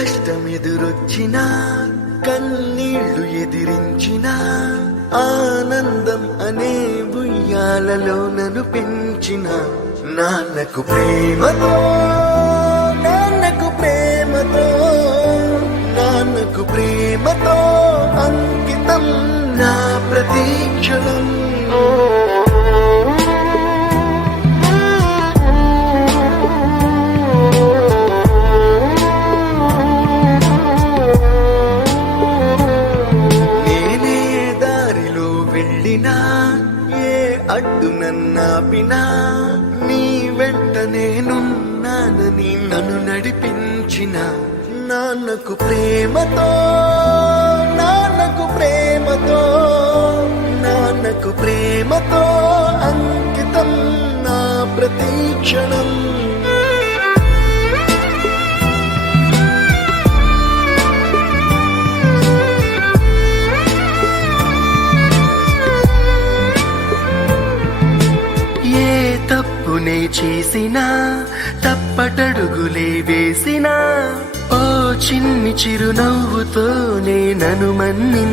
కష్టమెదురొచ్చినా కన్నీళ్లు ఎదిరించినా ఆనందం అనే ఉయ్యాలలో నన్ను పెంచిన నాన్నకు ప్రేమతో నాన్నకు ప్రేమతో నాన్నకు ప్రేమతో అంకితం నా ప్రతీక్షణం. ఏ అడ్డు నన్నాపినా నీ వెంట నేనున్నానని నన్ను నడిపించిన నాన్నకు ప్రేమతో నాన్నకు ప్రేమతో నాన్నకు ప్రేమతో అంకితం నా ప్రతీక్షణం. తప్పునే చేసినా తప్పటడుగులే వేసినా ఓ చిన్ని చిరునవ్వుతో నన్ను మన్నించిన